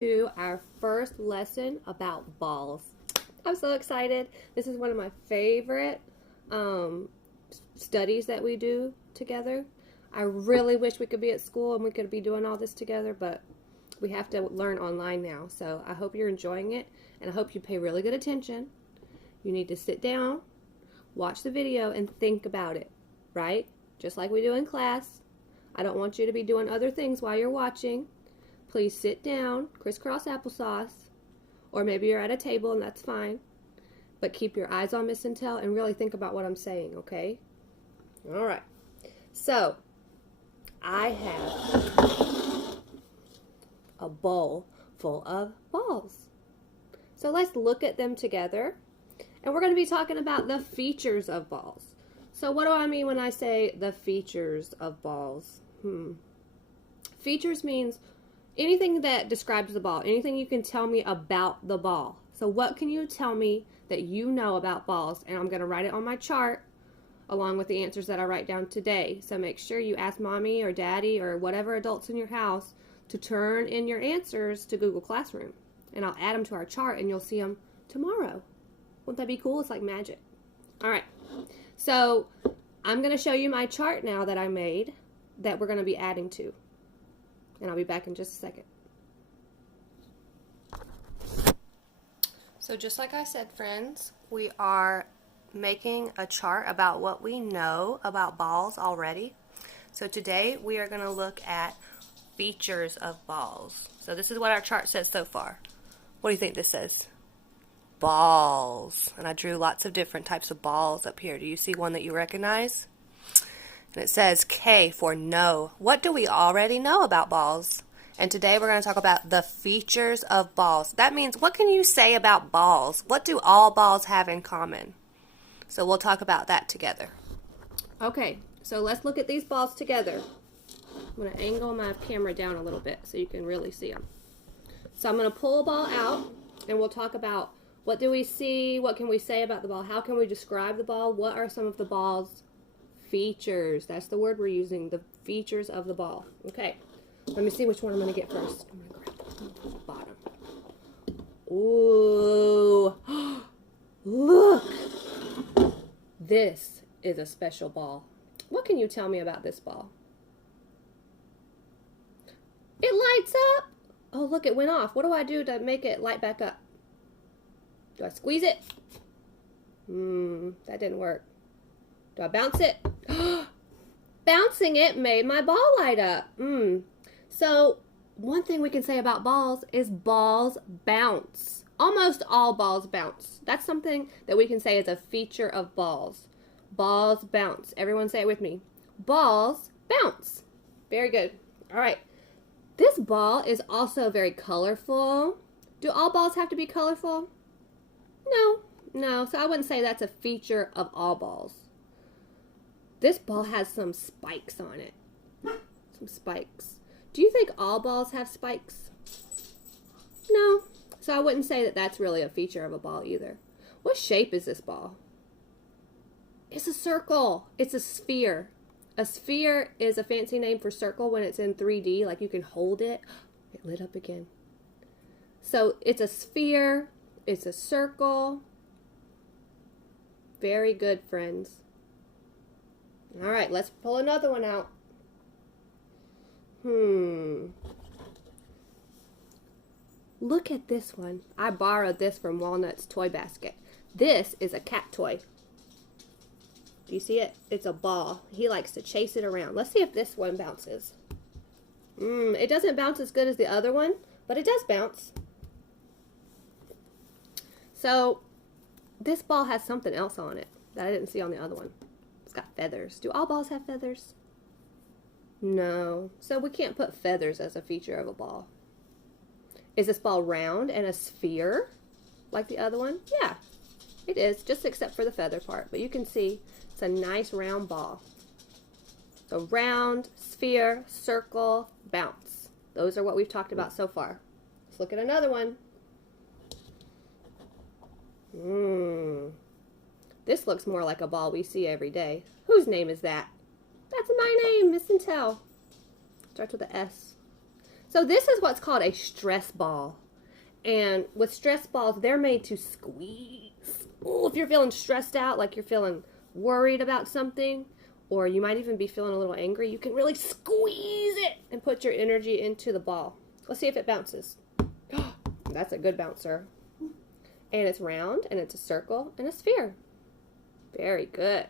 To our first lesson about balls. I'm so excited. This is one of my favorite studies that we do together. I really wish we could be at school and we could be doing all this together, but we have to learn online now. So I hope you're enjoying it, and I hope you pay really good attention. You need to sit down, watch the video, and think about it, right? Just like we do in class. I don't want you to be doing other things while you're watching. Please sit down, crisscross applesauce, or maybe you're at a table and that's fine. But keep your eyes on Miss Sentelle and really think about what I'm saying, okay? All right. So, I have a bowl full of balls. So let's look at them together. And we're going to be talking about the features of balls. So what do I mean when I say the features of balls? Features means anything that describes the ball, anything you can tell me about the ball. So what can you tell me that you know about balls? And I'm going to write it on my chart along with the answers that I write down today. So make sure you ask mommy or daddy or whatever adults in your house to turn in your answers to Google Classroom. And I'll add them to our chart and you'll see them tomorrow. Wouldn't that be cool? It's like magic. All right. So I'm going to show you my chart now that I made that we're going to be adding to. And I'll be back in just a second. So just like I said, friends, we are making a chart about what we know about balls already. So today we are going to look at features of balls. So this is what our chart says so far. What do you think this says? Balls. And I drew lots of different types of balls up here. Do you see one that you recognize? And it says K for no. What do we already know about balls? And today we're going to talk about the features of balls. That means, what can you say about balls? What do all balls have in common? So we'll talk about that together. Okay, so let's look at these balls together. I'm going to angle my camera down a little bit so you can really see them. So I'm going to pull a ball out and we'll talk about what do we see, what can we say about the ball, how can we describe the ball, what are some of the ball's features. That's the word we're using, the features of the ball. Okay, let me see which one I'm going to get first. I'm going to grab the bottom. Ooh, look. This is a special ball. What can you tell me about this ball? It lights up. Oh, look, it went off. What do I do to make it light back up? Do I squeeze it? That didn't work. Do I bounce it? Bouncing it made my ball light up. So one thing we can say about balls is balls bounce. Almost all balls bounce. That's something that we can say is a feature of balls. Balls bounce. Everyone say it with me. Balls bounce. Very good. All right. This ball is also very colorful. Do all balls have to be colorful? No. So I wouldn't say that's a feature of all balls. This ball has some spikes on it. Some spikes. Do you think all balls have spikes? No. So I wouldn't say that that's really a feature of a ball either. What shape is this ball? It's a circle. It's a sphere. A sphere is a fancy name for circle when it's in 3D, like you can hold it. It lit up again. So it's a sphere. It's a circle. Very good, friends. All right, let's pull another one out. Look at this one. I borrowed this from Walnut's Toy Basket. This is a cat toy. Do you see it? It's a ball. He likes to chase it around. Let's see if this one bounces. It doesn't bounce as good as the other one, but it does bounce. So this ball has something else on it that I didn't see on the other one. It's got feathers. Do all balls have feathers? No. So we can't put feathers as a feature of a ball. Is this ball round and a sphere like the other one? Yeah, it is, just except for the feather part. But you can see it's a nice round ball. So round, sphere, circle, bounce. Those are what we've talked about so far. Let's look at another one. This looks more like a ball we see every day. Whose name is that? That's my name, Miss Sentelle. Starts with an S. So this is what's called a stress ball. And with stress balls, they're made to squeeze. Ooh, if you're feeling stressed out, like you're feeling worried about something, or you might even be feeling a little angry, you can really squeeze it and put your energy into the ball. Let's see if it bounces. That's a good bouncer. And it's round, and it's a circle, and a sphere. Very good.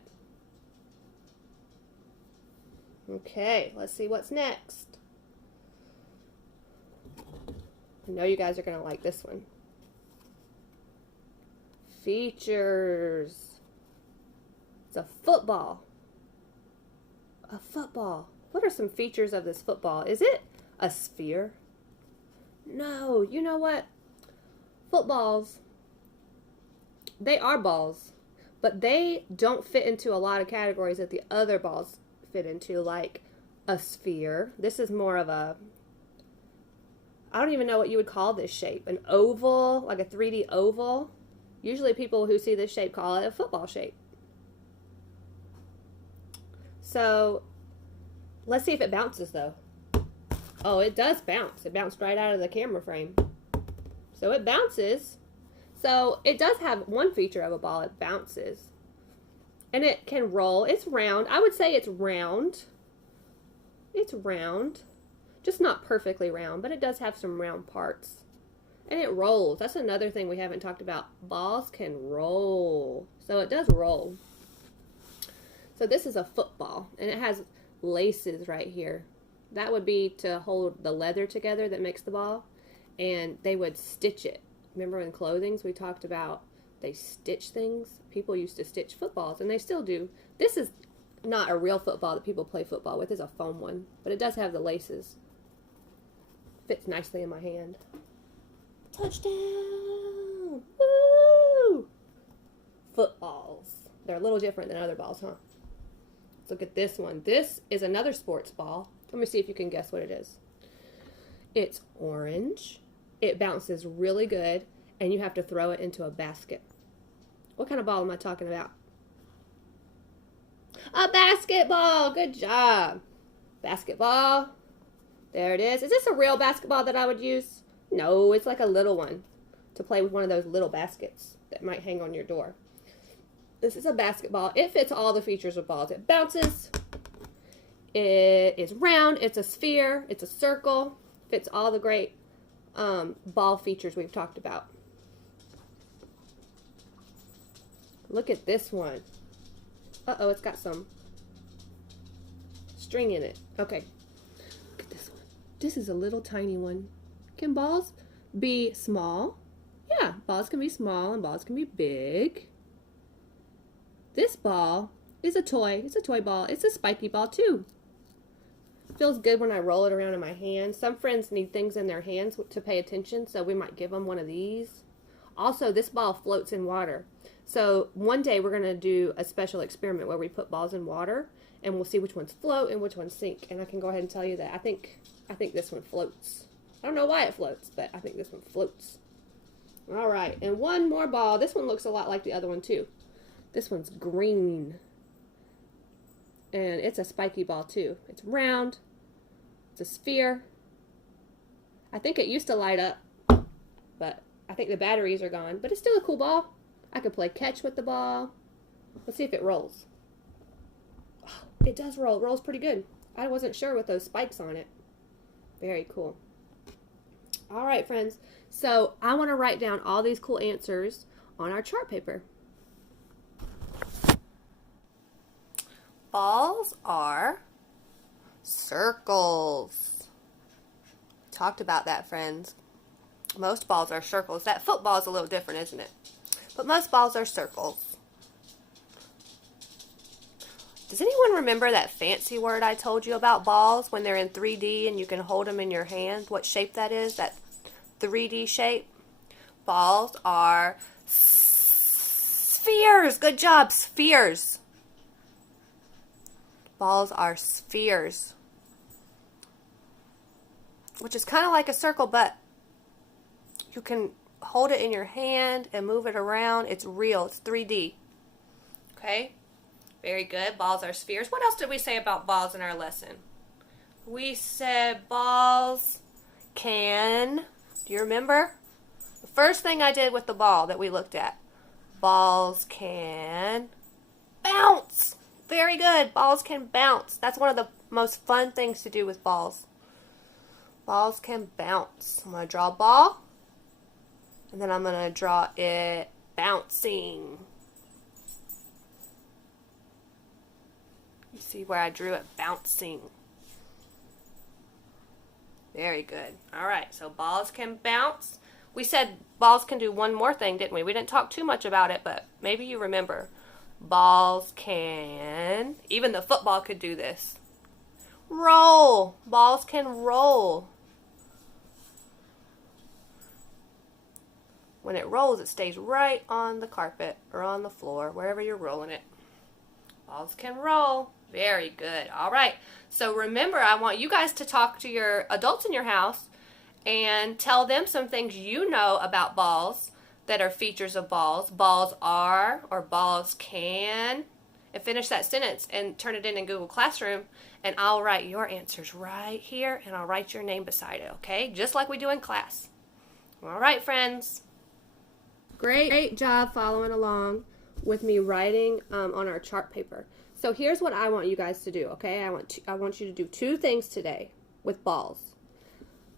Okay, let's see what's next. I know you guys are going to like this one. Features. It's a football. A football. What are some features of this football? Is it a sphere? No, you know what? Footballs, they are balls, but they don't fit into a lot of categories that the other balls fit into, like a sphere. This is more of a, I don't even know what you would call this shape. An oval, like a 3D oval. Usually people who see this shape call it a football shape. So let's see if it bounces though. Oh, it does bounce. It bounced right out of the camera frame. So it bounces. So it does have one feature of a ball. It bounces. And it can roll. It's round. I would say it's round. It's round. Just not perfectly round, but it does have some round parts. And it rolls. That's another thing we haven't talked about. Balls can roll. So it does roll. So this is a football. And it has laces right here. That would be to hold the leather together that makes the ball. And they would stitch it. Remember in clothings we talked about they stitch things? People used to stitch footballs, and they still do. This is not a real football that people play football with. It's a foam one. But it does have the laces. Fits nicely in my hand. Touchdown! Woo! Footballs. They're a little different than other balls, huh? Let's look at this one. This is another sports ball. Let me see if you can guess what it is. It's orange. It bounces really good, and you have to throw it into a basket. What kind of ball am I talking about? A basketball. Good job. Basketball. There it is. Is this a real basketball that I would use? No, it's like a little one to play with one of those little baskets that might hang on your door. This is a basketball. It fits all the features of balls. It bounces. It is round. It's a sphere. It's a circle. Fits all the great ball features we've talked about. Look at this one. Uh-oh, it's got some string in it. Okay. Look at this one. This is a little tiny one. Can balls be small? Yeah, balls can be small and balls can be big. This ball is a toy. It's a toy ball. It's a spiky ball too. Feels good when I roll it around in my hand. Some friends need things in their hands to pay attention, so we might give them one of these. Also, this ball floats in water. So one day we're going to do a special experiment where we put balls in water, and we'll see which ones float and which ones sink. And I can go ahead and tell you that I think this one floats. I don't know why it floats, but I think this one floats. All right, and one more ball. This one looks a lot like the other one too. This one's green. And it's a spiky ball too. It's round. It's a sphere. I think it used to light up, but I think the batteries are gone. But it's still a cool ball. I could play catch with the ball. Let's see if it rolls. Oh, it does roll. It rolls pretty good. I wasn't sure with those spikes on it. Very cool. All right, friends. So I want to write down all these cool answers on our chart paper. Balls are circles. Talked about that, friends. Most balls are circles. That football is a little different, isn't it? But most balls are circles. Does anyone remember that fancy word I told you about balls when they're in 3D and you can hold them in your hand? What shape that is? That 3D shape? Balls are spheres. Good job, spheres. Balls are spheres. Which is kind of like a circle, but you can hold it in your hand and move it around. It's real. It's 3D. Okay? Very good. Balls are spheres. What else did we say about balls in our lesson? We said balls can, do you remember? The first thing I did with the ball that we looked at. Balls can bounce. Very good. Balls can bounce. That's one of the most fun things to do with balls. Balls can bounce. I'm going to draw a ball. And then I'm going to draw it bouncing. You see where I drew it bouncing. Very good. All right, so balls can bounce. We said balls can do one more thing, didn't we? We didn't talk too much about it, but maybe you remember. Balls can, even the football could do this. Roll. Balls can roll. When it rolls, it stays right on the carpet or on the floor, wherever you're rolling it. Balls can roll. Very good. All right. So remember, I want you guys to talk to your adults in your house and tell them some things you know about balls that are features of balls. Balls are, or balls can. And finish that sentence and turn it in Google Classroom, and I'll write your answers right here, and I'll write your name beside it, okay? Just like we do in class. All right, friends. Great job following along with me writing on our chart paper. So here's what I want you guys to do, okay? I want you to do two things today with balls.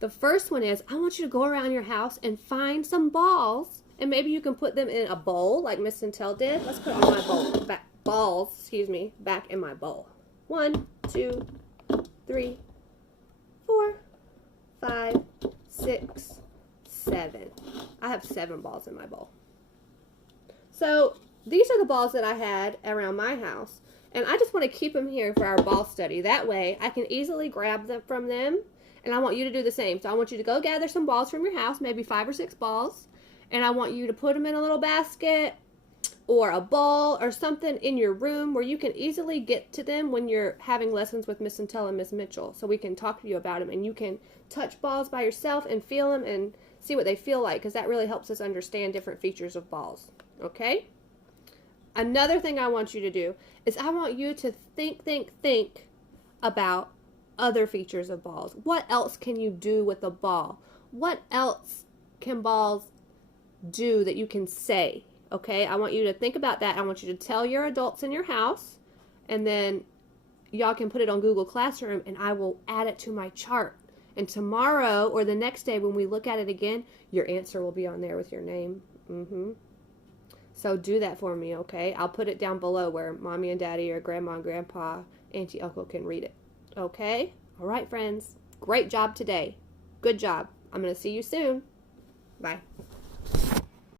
The first one is I want you to go around your house and find some balls, and maybe you can put them in a bowl like Miss Sentelle did. Let's put all my balls back in my bowl. 1, 2, 3, 4, 5, 6, 7. I have 7 balls in my bowl. So these are the balls that I had around my house, and I just want to keep them here for our ball study. That way I can easily grab them from them, and I want you to do the same. So I want you to go gather some balls from your house, maybe 5 or 6 balls, and I want you to put them in a little basket or a bowl or something in your room where you can easily get to them when you're having lessons with Miss Sentelle and Miss Mitchell, so we can talk to you about them, and you can touch balls by yourself and feel them and see what they feel like, because that really helps us understand different features of balls. Okay? Another thing I want you to do is I want you to think about other features of balls. What else can you do with a ball? What else can balls do that you can say? Okay, I want you to think about that. I want you to tell your adults in your house, and then y'all can put it on Google Classroom, and I will add it to my chart. And tomorrow or the next day when we look at it again, your answer will be on there with your name. So do that for me, okay? I'll put it down below where Mommy and Daddy or Grandma and Grandpa, Auntie, Uncle can read it. Okay? All right, friends. Great job today. Good job. I'm going to see you soon. Bye.